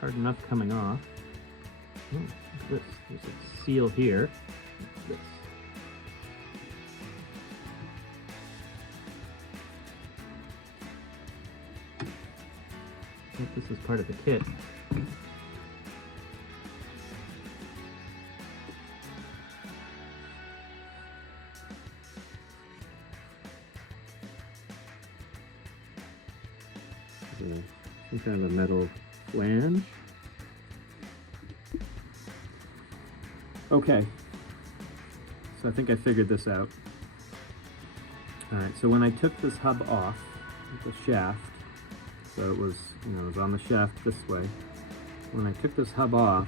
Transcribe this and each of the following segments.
Hard enough coming off. Oh, look at this. There's a seal here. What's this? I think this is part of the kit. Some kind of a metal flange. Okay, so I think I figured this out. Alright, so when I took this hub off, the shaft, so it was, it was on the shaft this way. When I took this hub off,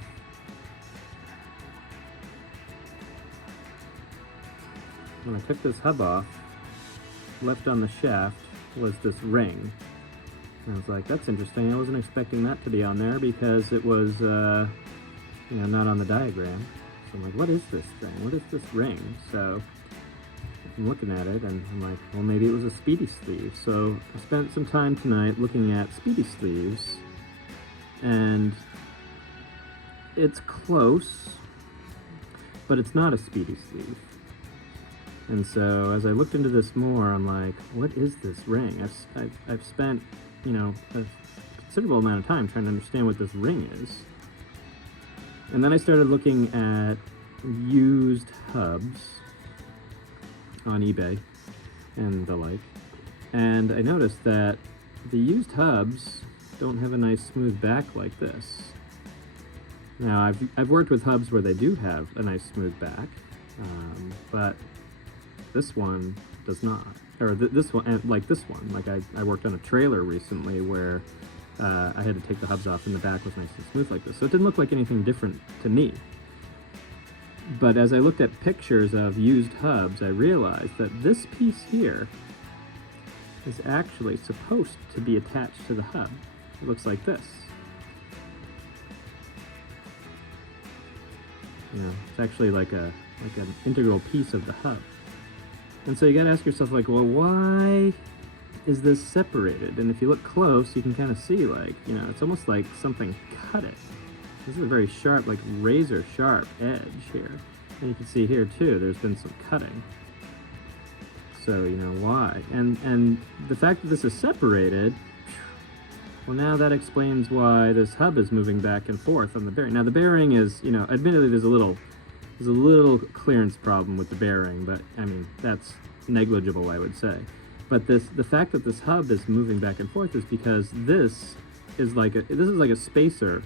left on the shaft was this ring. And I was like, that's interesting. I wasn't expecting that to be on there because it was, not on the diagram. So I'm like, what is this thing? What is this ring? So I'm looking at it and I'm like, well, maybe it was a speedy sleeve. So I spent some time tonight looking at speedy sleeves, and it's close, but it's not a speedy sleeve. And so as I looked into this more, I'm like, what is this ring? I've spent, a considerable amount of time trying to understand what this ring is. And then I started looking at used hubs on eBay and the like, and I noticed that the used hubs don't have a nice smooth back like this. Now I've worked with hubs where they do have a nice smooth back, but this one does not. Or this one, like this one. Like I worked on a trailer recently where I had to take the hubs off and the back was nice and smooth like this. So it didn't look like anything different to me. But as I looked at pictures of used hubs, I realized that this piece here is actually supposed to be attached to the hub. It looks like this. It's actually like an integral piece of the hub. And so you gotta ask yourself, like, well, why is this separated? And if you look close, you can kind of see, like, it's almost like something cut it. This is a very sharp, like razor sharp edge here. And you can see here too, there's been some cutting. So, why? And the fact that this is separated, well, now that explains why this hub is moving back and forth on the bearing. Now the bearing is, admittedly there's a little clearance problem with the bearing, but I mean, that's negligible, I would say. But the fact that this hub is moving back and forth is because this is like a spacer,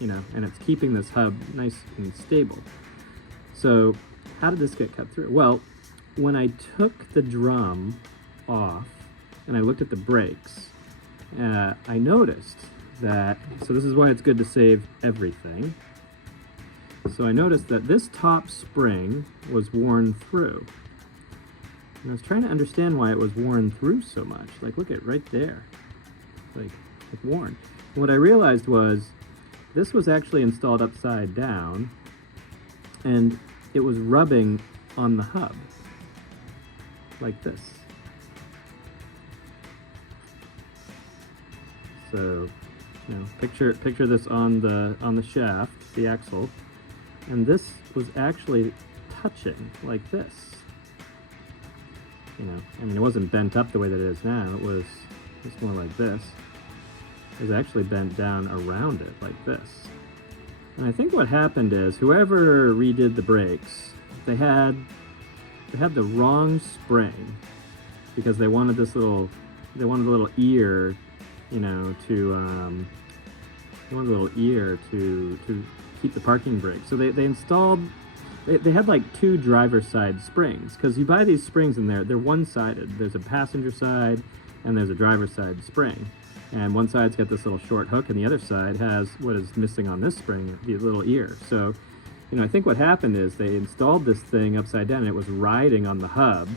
and it's keeping this hub nice and stable. So how did this get cut through? Well, when I took the drum off and I looked at the brakes, I noticed that, so this is why it's good to save everything. So I noticed that this top spring was worn through. And I was trying to understand why it was worn through so much. Like, look at right there. Like worn. And what I realized was this was actually installed upside down, and it was rubbing on the hub. Like this. So, picture this on the shaft, the axle. And this was actually touching like this. It wasn't bent up the way that it is now. It was more like this. It was actually bent down around it like this. And I think what happened is whoever redid the brakes, they had the wrong spring because they wanted the little ear, to one little ear to keep the parking brake. So they installed, they had like 2 driver's side springs, because you buy these springs and they're one-sided. There's a passenger side and there's a driver's side spring. And one side's got this little short hook and the other side has what is missing on this spring, the little ear. So, you know, I think what happened is they installed this thing upside down and it was riding on the hub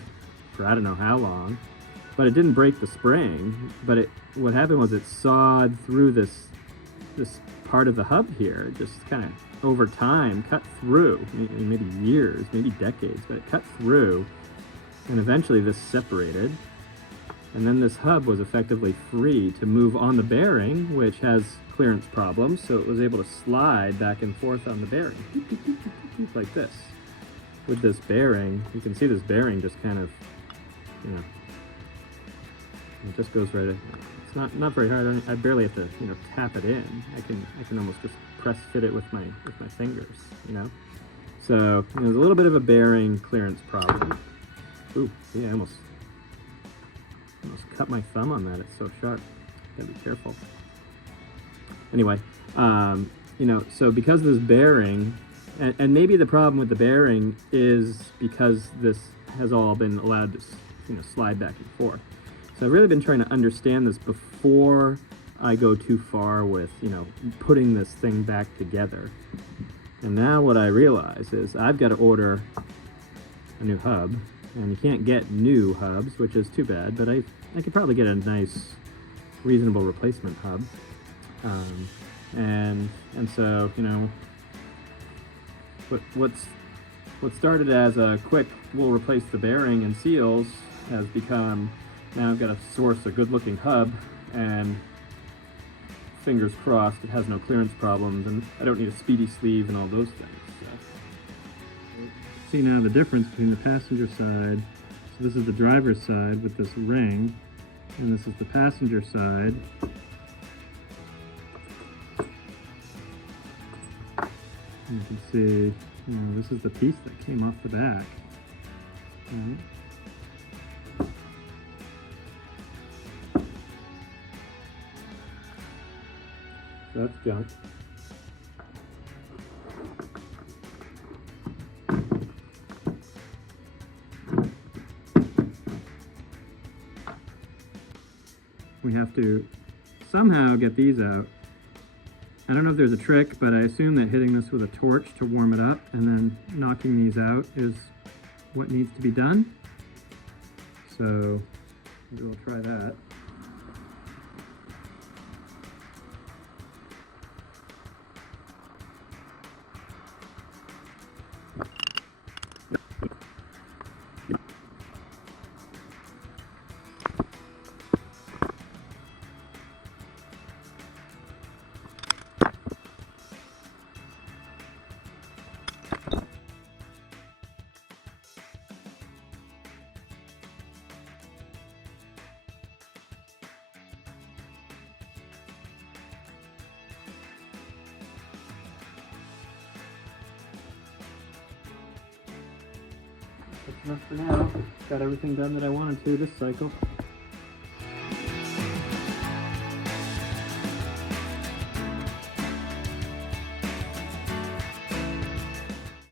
for I don't know how long, but it didn't break the spring. But what happened was it sawed through this part of the hub here. It just kind of over time cut through, maybe years, maybe decades, but it cut through, and eventually this separated, and then this hub was effectively free to move on the bearing, which has clearance problems, so it was able to slide back and forth on the bearing like this. With this bearing, you can see this bearing just kind of, you know, it just goes right in. It's not very hard. I barely have to, you know, tap it in. I can almost just press fit it with my fingers, you know. So, you know, there's a little bit of a bearing clearance problem. Ooh, yeah, I almost cut my thumb on that. It's so sharp. Gotta be careful. Anyway, you know, so because of this bearing, and maybe the problem with the bearing is because this has all been allowed to, you know, slide back and forth. So I've really been trying to understand this before I go too far with, you know, putting this thing back together. And now what I realize is I've got to order a new hub, and you can't get new hubs, which is too bad, but I could probably get a nice, reasonable replacement hub. And so, you know, what started as a quick, we'll replace the bearing and seals, has become, now I've got to source a good-looking hub, and fingers crossed it has no clearance problems, and I don't need a speedy sleeve and all those things. So. See now the difference between the passenger side. So this is the driver's side with this ring, and this is the passenger side. And you can see, you know, this is the piece that came off the back. Right? So that's junk. We have to somehow get these out. I don't know if there's a trick, but I assume that hitting this with a torch to warm it up and then knocking these out is what needs to be done. So maybe we'll try that. That's enough for now. Got everything done that I wanted to this cycle.